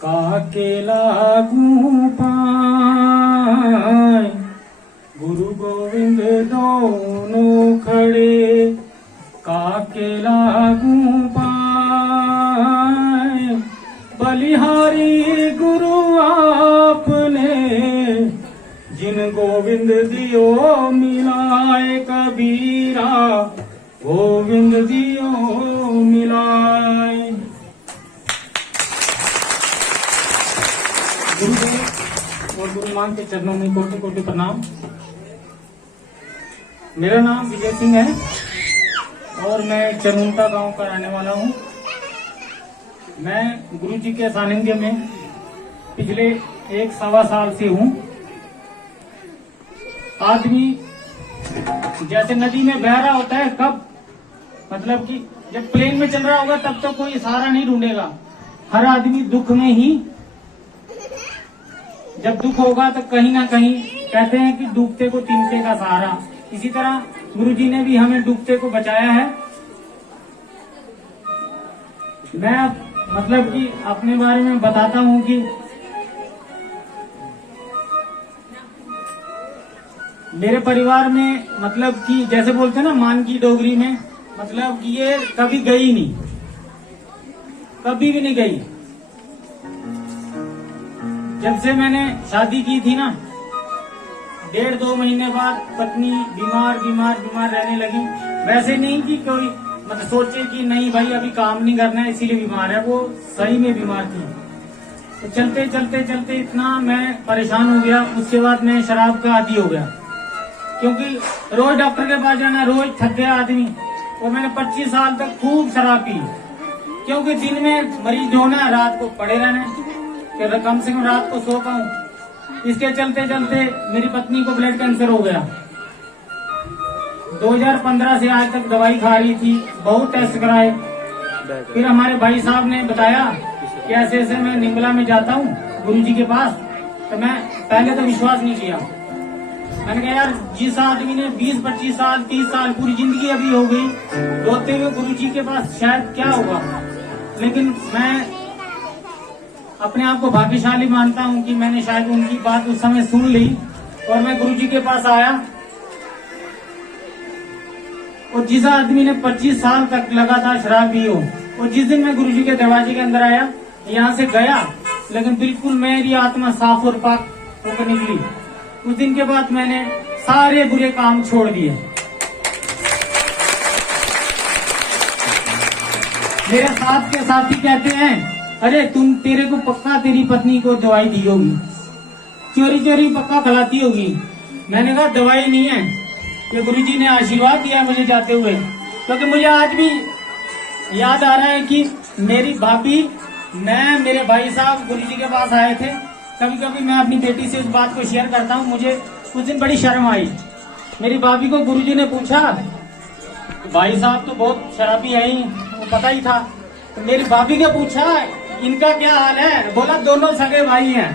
काके लागू पाए गुरु गोविंद दोनों खड़े, काके लागू पाए बलिहारी गुरु आपने, जिन गोविंद दियो मिलाए कबीरा गोविंद दियो मिलाए। गुरुदेव और गुरुमान के चरणों में कोटि कोटि प्रणाम। मेरा नाम विजय सिंह है और मैं चनुंटा गांव का रहने वाला हूं। मैं गुरु जी के सानिध्य में पिछले 1-1.25 साल से हूं। आदमी जैसे नदी में बह रहा होता है, कब मतलब कि जब प्लेन में चल रहा होगा तब तो कोई सहारा नहीं ढूंढेगा। हर आदमी दुख में ही, जब दुख होगा तो कहीं ना कहीं कहते हैं कि डूबते को तिनके का सहारा। इसी तरह गुरु जी ने भी हमें डूबते को बचाया है। मैं मतलब कि अपने बारे में बताता हूं कि मेरे परिवार में मतलब कि जैसे बोलते हैं ना मान की डोगरी में, मतलब कि ये कभी गई नहीं, कभी भी नहीं गई। जब से मैंने शादी की थी ना, 1.5-2 महीने बाद पत्नी बीमार रहने लगी। वैसे नहीं कि कोई मतलब सोचे कि नहीं भाई अभी काम नहीं करना है इसीलिए बीमार है, वो सही में बीमार थी। तो चलते चलते इतना मैं परेशान हो गया। उसके बाद मैं शराब का आदी हो गया, क्योंकि रोज डॉक्टर के पास जाना, रोज थक गया आदमी। और मैंने 25 साल तक खूब शराब पी, क्योंकि दिन में मरीज होना, रात को पड़े रहना, कि कम से कम रात को सो पाऊं। इसके चलते मेरी पत्नी को ब्लड कैंसर हो गया। 2015 से आज तक दवाई खा रही थी, बहुत टेस्ट कराए। फिर हमारे भाई साहब ने बताया कि ऐसे ऐसे मैं निंबला में जाता हूँ गुरु जी के पास। तो मैं पहले तो विश्वास नहीं किया। मैंने कहा यार, जिस आदमी ने 20-25 साल 30 साल पूरी जिंदगी अभी हो गई रोते हुए गुरु जी के पास, शायद क्या होगा। लेकिन मैं अपने आप को भाग्यशाली मानता हूं कि मैंने शायद उनकी बात उस समय सुन ली और मैं गुरु जी के पास आया। और जिस आदमी ने 25 साल तक लगातार शराब पी हो, और जिस दिन मैं गुरु जी के दरवाजे के अंदर आया, यहाँ से गया, लेकिन बिल्कुल मेरी आत्मा साफ और पाक होकर निकली। उस दिन के बाद मैंने सारे बुरे काम छोड़ दिए। मेरे साथ के साथी कहते हैं, अरे तेरे को पक्का तेरी पत्नी को दवाई दी होगी, चोरी पक्का खिलाती होगी। मैंने कहा दवाई नहीं है, ये गुरु जी ने आशीर्वाद दिया मुझे जाते हुए। क्योंकि मुझे आज भी याद आ रहा है कि मेरी भाभी, मैं, मेरे भाई साहब गुरु जी के पास आए थे। कभी कभी मैं अपनी बेटी से उस बात को शेयर करता हूँ। मुझे उस दिन बड़ी शर्म आई। मेरी भाभी को गुरु जी ने पूछा, भाई साहब तो बहुत शराबी है ही, वो पता ही था। तो मेरी भाभी ने पूछा, इनका क्या हाल है? बोला दोनों सगे भाई हैं।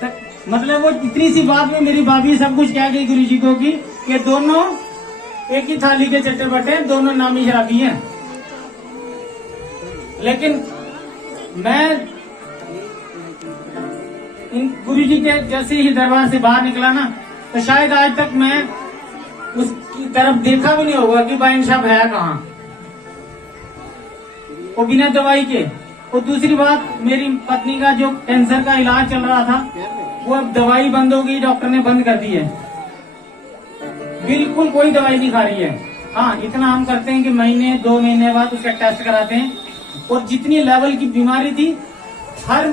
तो मतलब वो इतनी सी बात में मेरी भाभी सब कुछ कह गई गुरु जी को कि ये दोनों एक ही थाली के चट्टे बटे, दोनों नामी शराबी हैं। लेकिन मैं इन गुरु जी के जैसे ही दरबार से बाहर निकला ना, तो शायद आज तक मैं उसकी तरफ देखा भी नहीं होगा कि भाई साहब है कहाँ, वो बिना दवाई के। और दूसरी बात, मेरी पत्नी का जो कैंसर का इलाज चल रहा था, वो अब दवाई बंद हो गई, डॉक्टर ने बंद कर दी है। बिल्कुल कोई दवाई नहीं खा रही है। हाँ, इतना हम करते हैं कि महीने 2 महीने बाद उसका टेस्ट कराते हैं। और जितनी लेवल की बीमारी थी, हर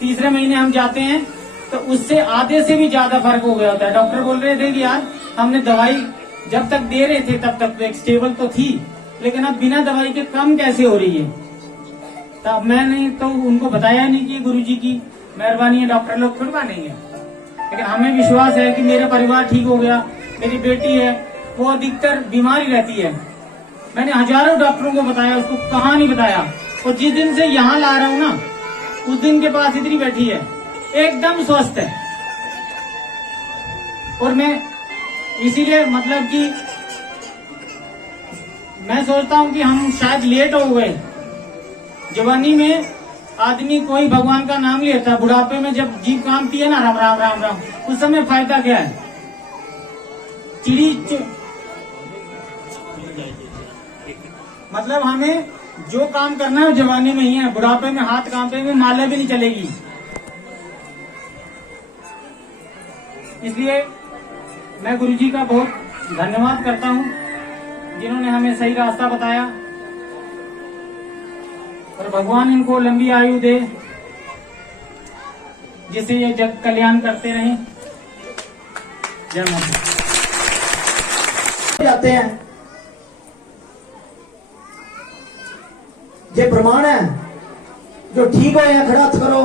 तीसरे महीने हम जाते हैं तो उससे आधे से भी ज्यादा फर्क हो गया होता है। डॉक्टर बोल रहे थे कि यार, हमने दवाई जब तक दे रहे थे तब तक तो एक स्टेबल तो थी, लेकिन अब बिना दवाई के कम कैसे हो रही है। तब मैंने तो उनको बताया नहीं कि गुरु जी की मेहरबानी है, डॉक्टर लोग खुद मानेंगे। लेकिन हमें विश्वास है कि मेरा परिवार ठीक हो गया। मेरी बेटी है, वो अधिकतर बीमारी रहती है। मैंने हजारों डॉक्टरों को बताया, उसको कहाँ नहीं बताया। और जिस दिन से यहाँ ला रहा हूँ ना, उस दिन के पास इतनी बैठी है, एकदम स्वस्थ है। और मैं इसीलिए मतलब कि मैं सोचता हूँ कि हम शायद लेट हो गए। जवानी में आदमी कोई भगवान का नाम लेता, बुढ़ापे में जब जीभ कामती है ना, राम राम राम राम, उस समय फायदा क्या है? मतलब हमें जो काम करना है जवानी में ही है, बुढ़ापे में हाथ कांपे में माले भी नहीं चलेगी। इसलिए मैं गुरुजी का बहुत धन्यवाद करता हूँ जिन्होंने हमें सही रास्ता बताया, और भगवान इनको लंबी आयु दे जिससे ये जग कल्याण करते रहें। जय माता। जाते हैं ये प्रमाण है, जो ठीक हुए हैं खड़ा हाथ करो,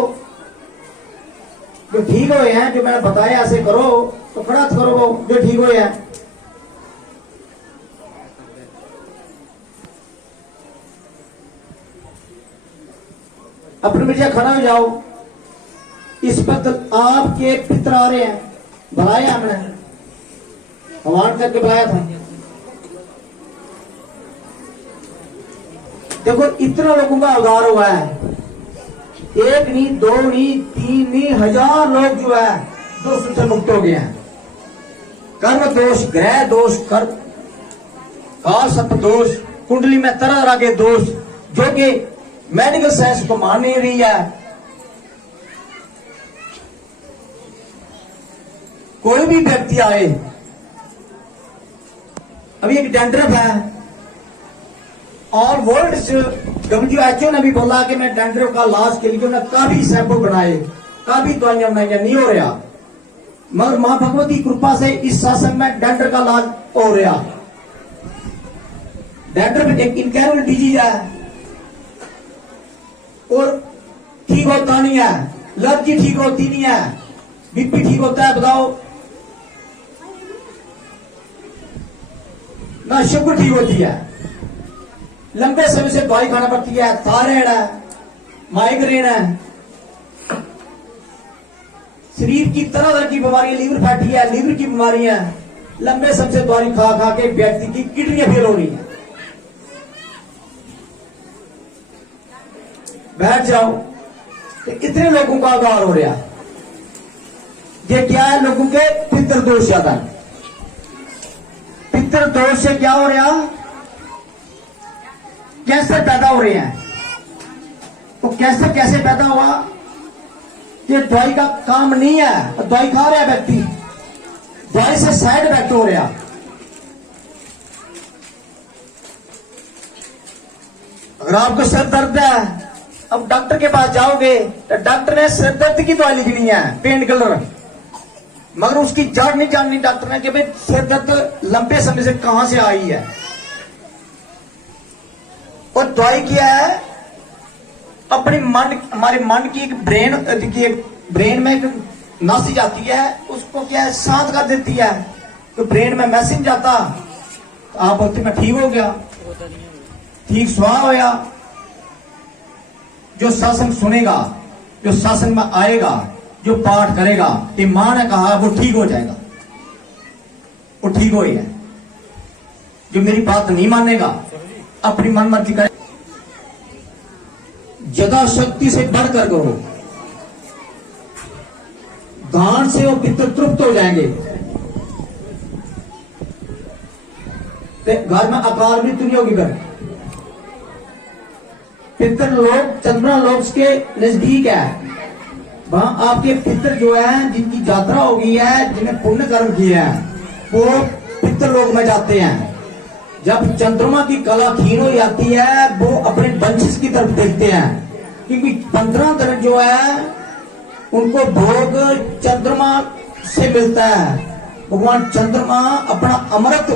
जो ठीक हुए हैं, जो मैंने बताया ऐसे करो तो खड़ा हाथ करो, वो जो ठीक हुए हैं। अपने बच्चे खड़ा हो जाओ। इस वक्त आपके पितर आ रहे हैं, बुलाया हमने, भगवान करके बुलाया था। देखो इतना लोगों का उद्धार हुआ है, एक नहीं, दो नहीं, तीन नहीं, 1000 लोग जो है दोष से मुक्त हो गए हैं। कर्म दोष, ग्रह दोष, कर्म काल सर्प दोष, कुंडली में तरह तरह के दोष जो कि मेडिकल साइंस को मान नहीं रही है। कोई भी व्यक्ति आए, अभी एक डैंड्रफ है और वर्ल्ड WHO ने भी बोला कि मैं डैंड्रफ का इलाज के लिए काफी सैंपल बनाए, काफी दवाइयां बनाई, नहीं हो रहा। मगर मां भगवती कृपा से इस शासन में डैंड्रफ का इलाज हो रहा। डैंड्रफ एक इनकैरेबल डिजीज है और ठीक होता नहीं है, एलर्जी ठीक होती नहीं है, बीपी ठीक होता है, बताओ ना, शुगर ठीक होती है, लंबे समय से दवाई खाना पड़ती है, थायराइड है, माइग्रेन है, शरीर की तरह तरह की बीमारी, लीवर फैटी है, लीवर की बीमारी है, लंबे समय से दवाई खा खा के व्यक्ति की किडनियां फेल हो रही है। बैठ जाओ, तो इतने लोगों का आधार हो रहा। ये क्या है? लोगों के पितृ दोष ज्यादा है। पितृ दोष से क्या हो रहा? कैंसर पैदा हो रहे हैं। तो कैंसर कैसे पैदा हुआ? ये दवाई का काम नहीं है, तो दवाई खा रहा है व्यक्ति, दवाई से साइड इफेक्ट हो रहा। अगर आपको सर दर्द है, अब डॉक्टर के पास जाओगे तो डॉक्टर ने सिर दर्द की दवाई लिखनी है, पेन किलर, मगर उसकी जड़ नहीं जाननी डॉक्टर ने कि भाई सिर दर्द लंबे समय से कहां से आई है। और दवाई क्या है? अपने मन, हमारे मन की एक ब्रेन में एक नस जाती है, उसको क्या है शांत कर देती है, तो ब्रेन में मैसेज जाता, आप बोलते मैं ठीक हो गया, ठीक स्वाह होया। जो सत्संग सुनेगा, जो सत्संग में आएगा, जो पाठ करेगा, ये मां ने कहा वो ठीक हो जाएगा, वो ठीक हो ही है। जो मेरी बात नहीं मानेगा, अपनी मन मर्जी करे, जदा शक्ति से बढ़कर करो, दान से वो पितृ तृप्त हो जाएंगे। घर में अकाल मृत्यु नहीं होगी। घर पितृ लोग चंद्रमा लोक के नजदीक है, वहां आपके पितृ जो है, जिनकी यात्रा हो गई है, जिन्हें पुण्य कर्म किया है, वो पितृ लोक में जाते हैं। जब चंद्रमा की कला क्षीण हो जाती है, वो अपने वंशज की तरफ देखते हैं, क्योंकि 15 दिन जो है उनको भोग चंद्रमा से मिलता है। भगवान चंद्रमा अपना अमृत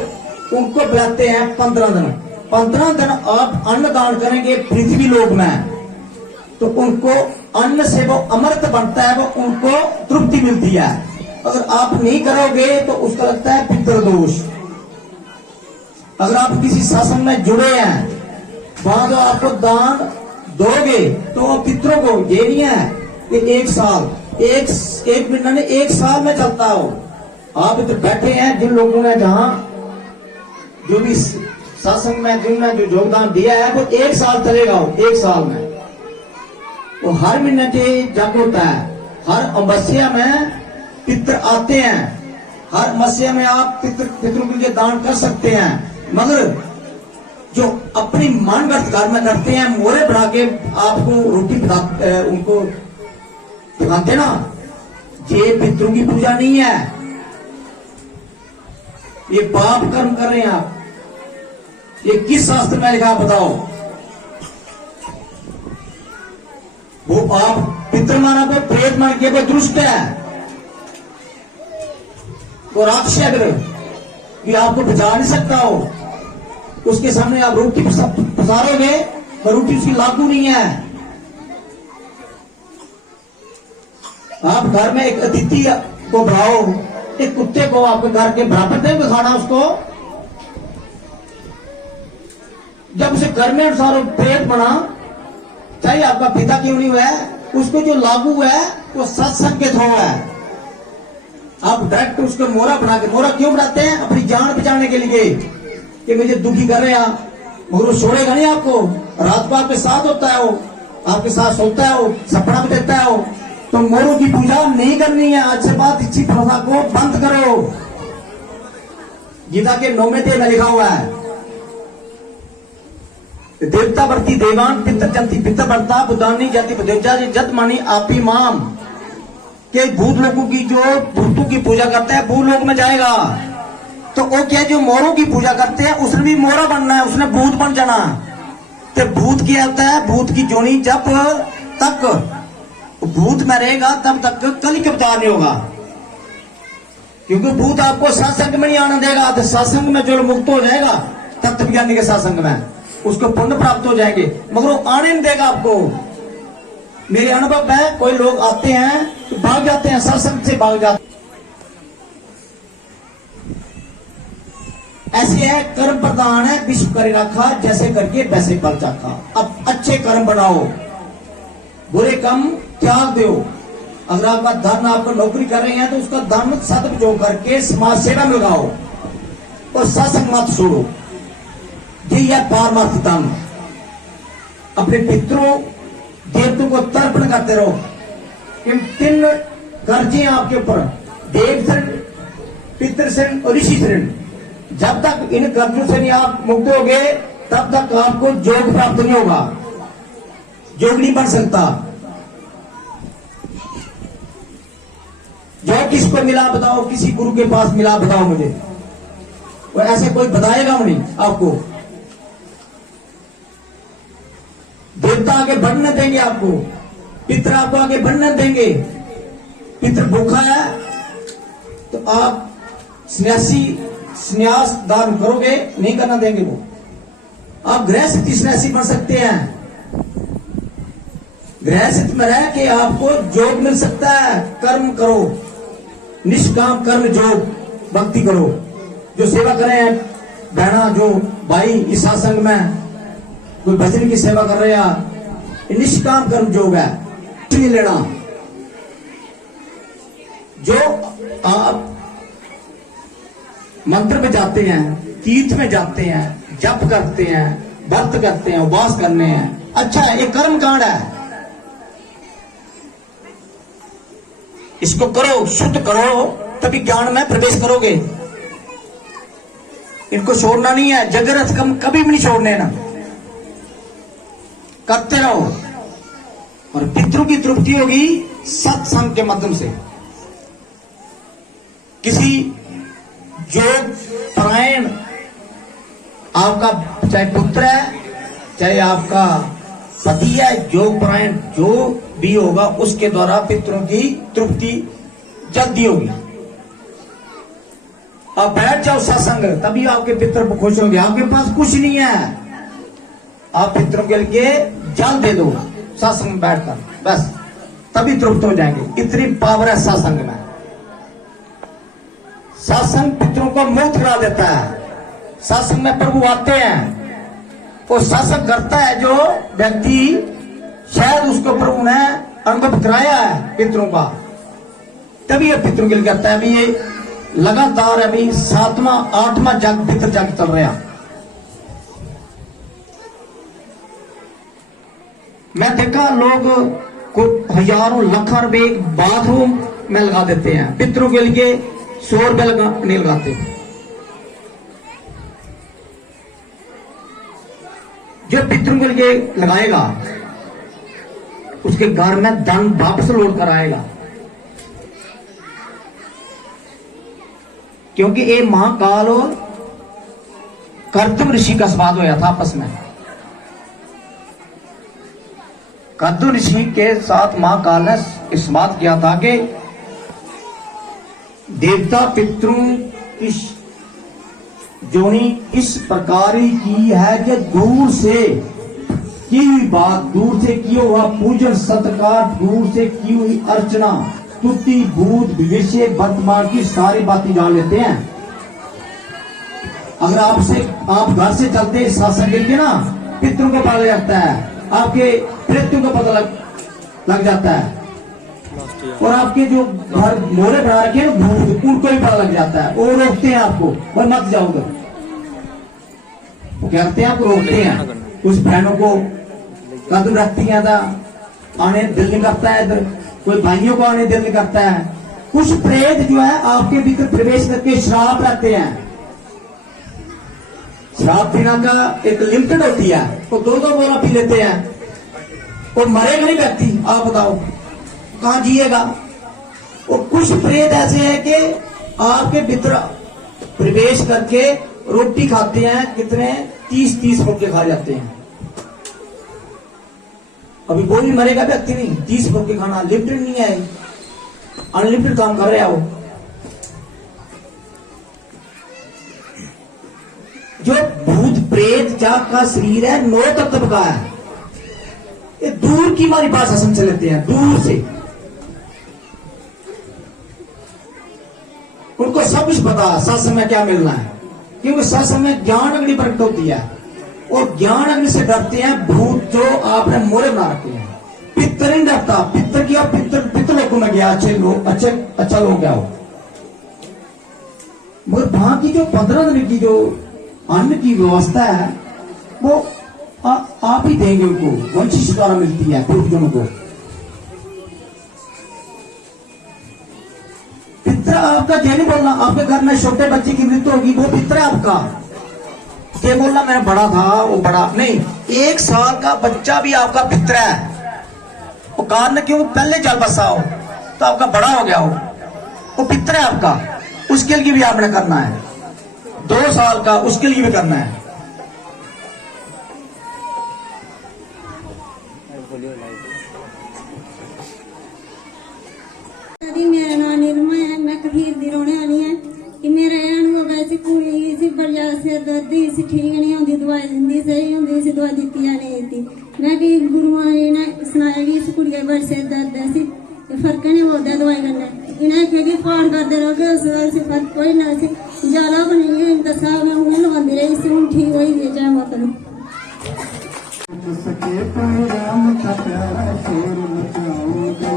उनको पिलाते हैं 15 दिन। 15 दिन आप अन्न दान करेंगे पृथ्वी लोक में, तो उनको अन्न से वो अमृत बनता है, वो उनको तृप्ति मिलती है। अगर आप नहीं करोगे तो उसका लगता है पितृदोष। अगर आप किसी शासन में जुड़े हैं, वहां तो आपको दान दोगे तो पितरों को, ये नहीं है कि एक साल, एक महीना ने, एक साल में चलता हो। आप इधर बैठे हैं, जिन लोगों ने जहां जो भी शासन में जिनने जो योगदान दिया है, वो एक साल चलेगा, एक साल में वो हर महीने के जग होता है, हर अमावस्या में पितर आते हैं, हर अमावस्या में आप पितरों के लिए दान कर सकते हैं। मगर जो अपनी मनगढ़ंत घर में करते हैं, मोरे बना के आपको रोटी उनको दिखाते ना, ये पितरों की पूजा नहीं है, ये पाप कर्म कर रहे हैं आप। ये किस शास्त्र में लिखा बताओ? वो आप पितृ माना को प्रेत मान के वो दुष्ट है, वो राक्षस कि आपको बचा नहीं सकता हो, उसके सामने आप रोटी पसारोगे तो रोटी उसकी लागू नहीं है। आप घर में एक अतिथि को बुलाओ, एक कुत्ते को आपके घर के बराबर देंगे खाना उसको, जब उसे घर में अनुसार प्रेत बना, चाहे आपका पिता क्यों नहीं हुआ है, उसको जो लागू है वो सत्संग के थ्रू है। आप डायरेक्ट उसको मोरा बना के, मोरा क्यों बनाते हैं? अपनी जान बचाने के लिए कि मुझे दुखी कर रहे हैं, मगर वो छोड़ेगा नहीं आपको। रात को आपके साथ होता है, वो आपके साथ सोता है, वो सपना भी देता है वो। तो मोरों की पूजा नहीं करनी है। आज से बात इसी प्रथा को बंद करो। गीता के 9वें अध्याय में लिखा हुआ है, देवता वर्ती देवान पितर जंती पितर वर्ता बुदानी जाति बुदेवजा जत मानी आपी माम, के भूत लोगों की जो भूतों की पूजा करते हैं भूत लोग में जाएगा। तो वो क्या, जो मोरों की पूजा करते हैं उसने भी मोरा बनना है, उसने भूत बन जाना। तो भूत क्या होता है? भूत की जोनी जब तक भूत में रहेगा तब तक कली का अवतार नहीं होगा, क्योंकि भूत आपको सत्संग में नहीं आने देगा। तो सत्संग में जो मुक्त हो जाएगा तत्व ज्ञानी के सत्संग में उसको पुण्य प्राप्त हो जाएंगे, मगर वो आने नहीं देगा आपको। मेरे अनुभव है, कोई लोग आते हैं तो भाग जाते हैं, सत्संग से भाग जाते हैं। ऐसे है, कर्म प्रधान है विश्व कर रखा, जैसे करके वैसे फल चाखा। अब अच्छे कर्म बनाओ, बुरे कर्म त्याग दो। अगर आपका धन, आपको नौकरी कर रहे हैं तो उसका धन सदुपयोग करके समाज सेवा में लगाओ और सत्संग मत छोड़ो। ये है पारमार्थ धन। अपने पितरों देवतों को तर्पण करते रहो। इन 3 कर्जे आपके ऊपर, देव ऋण, पितृ ऋण और ऋषि ऋण। जब तक इन कर्जों से नहीं आप मुक्त होगे तब तक आपको योग प्राप्त नहीं होगा, योग नहीं बन सकता। जो किसको मिला बताओ, किसी गुरु के पास मिला बताओ मुझे, वो ऐसे कोई बताएगा नहीं आपको। देवता आगे बढ़ने देंगे आपको, पितर आपको आगे बढ़ने देंगे। पितर भूखा है तो आप संन्यास दान करोगे, नहीं करना देंगे वो। आप गृहस्थ सन्यासी बन सकते हैं, गृहस्थ में रह के आपको योग मिल सकता है। कर्म करो, निष्काम कर्म योग, भक्ति करो। जो सेवा करें बहना, जो भाई इस सत्संग में कोई भजन की सेवा कर रहे हैं, निष्काम कर्म योग है, कुछ नहीं लेना। जो आप मंत्र में जाते हैं, तीर्थ में जाते हैं, जप करते हैं, व्रत करते हैं, उपवास करने हैं, अच्छा है, ये कर्म कांड है। इसको करो, शुद्ध करो, तभी ज्ञान में प्रवेश करोगे। इनको छोड़ना नहीं है, जगरथ कम कभी भी नहीं छोड़ने ना, करते रहो। और पितरों की तृप्ति होगी सत्संग के माध्यम से। किसी योग परायण आपका चाहे पुत्र है, चाहे आपका पति है, योग परायण जो भी होगा उसके द्वारा पितरों की तृप्ति जल्दी होगी। आप बैठ जाओ सत्संग, तभी आपके पितर खुश होंगे। आपके पास कुछ नहीं है, आप पितरों के लिए जल दे दो सत्संग में बैठकर, बस तभी तृप्त हो जाएंगे। इतनी पावर है सत्संग में। सत्संग पितरों को मुक्त करा देता है। सत्संग में प्रभु आते हैं, वो सत्संग करता है जो व्यक्ति शायद उसको प्रभु ने अनुभव कराया है पितरों का, तभी ये पितरों के लिए करता है। अभी ये लगातार अभी 7वां 8वां जग पितर जग चल रहा। मैं देखा लोग को हजारों लाखों रुपए एक बाथरूम में लगा देते हैं, पितरों के लिए 100 रुपए नहीं लगाते। जो पितरों के लिए लगाएगा उसके घर में धन वापस लौट कर आएगा, क्योंकि ये महाकाल और कर्दम ऋषि का संवाद होया था आपस में। कर्दम ऋषि के साथ महाकाल ने संवाद किया था कि देवता पितरों की जोनी इस प्रकार ही की है कि दूर से की हुई बात, दूर से किया हुआ पूजन सत्कार, दूर से की हुई अर्चना, स्तुति, भूत भविष्य वर्तमान की सारी बातें जान लेते हैं। अगर आप घर से चलते सत्संग के ना, पितरों को पता लग जाता है, आपके मृत्यु का पता लग जाता है, और आपके जो घर मोरे बना रखे हैं भूत, उनको भी पता लग जाता है। वो रोकते हैं आपको, और मत जाओ उधर, वो क्या करते हैं आपको रोकते हैं। कुछ बहनों को कदम रखती है था, आने दिल नहीं करता है इधर, कोई भाइयों को आने दिल नहीं करता है। कुछ प्रेत जो है आपके भीतर प्रवेश करके श्राप रखते हैं। शराब पीना का एक लिमिटेड होती है, वो 2-2 बोला पी लेते हैं, और मरेगा नहीं व्यक्ति, आप बताओ कहां जिएगा। और कुछ प्रेत ऐसे हैं कि आपके भीतर प्रवेश करके रोटी खाते हैं, कितने 30-30 फुलके खा जाते हैं। अभी कोई भी मरेगा व्यक्ति नहीं, 30 फुलके खाना लिमिटेड नहीं है, अनलिमिटेड काम कर रहे हैं वो। जो भूत प्रेत जाग का शरीर है 9 तत्व का है, ये दूर की हमारी भाषा समझ लेते हैं, दूर से उनको सब कुछ पता सत्संग में क्या मिलना है, क्योंकि सत्संग में ज्ञान अग्नि प्रकट होती है, और ज्ञान अग्नि से डरते हैं भूत जो आपने मोरे बना रखे हैं। पितर नहीं डरता, पितर किया पितर लोगों में गया, अच्छे लोग अच्छा लोग क्या हो, मगर वहां की जो 15 दिन की जो अन्न की व्यवस्था है वो आप ही देंगे उनको, वंशिष्ठ द्वारा मिलती है पूर्वजों को। पितर आपका ये नहीं बोलना आपके घर में छोटे बच्चे की मृत्यु होगी वो पितर है आपका, ये बोलना मैं बड़ा था वो बड़ा नहीं। 1 साल का बच्चा भी आपका पितर है, वो कारण क्यों पहले जल बसा हो तो आपका बड़ा हो गया हो, वो पितर है आपका, उसके लिए भी आपने करना है। 2 साल का उसके लिए भी करना है। मेरा नाम निर्मा है, मैं कबीर दी रौहने वाली है कि मेरे अनुभव ऐसी कुड़ी सी बड़िया सिर दर्द सी ठीक नहीं होती, दवाई दिंदी सही होंदी सी, दवाई दी या नहीं दी। मैं भी गुरुआ ने सनाया कि इस कुड़ी बड़े सिर दर्द है सी, फर्क नहीं होता दवाई करने, इन्हें कहे पाठ करते रहोगे उससे फर्क कोई ना सी, ज्यादा बनी दसा मैं उन्हें लगाती रही सी, हूँ ठीक हो गई। जय माता दी। सके राम का प्यारा शोर मचाओ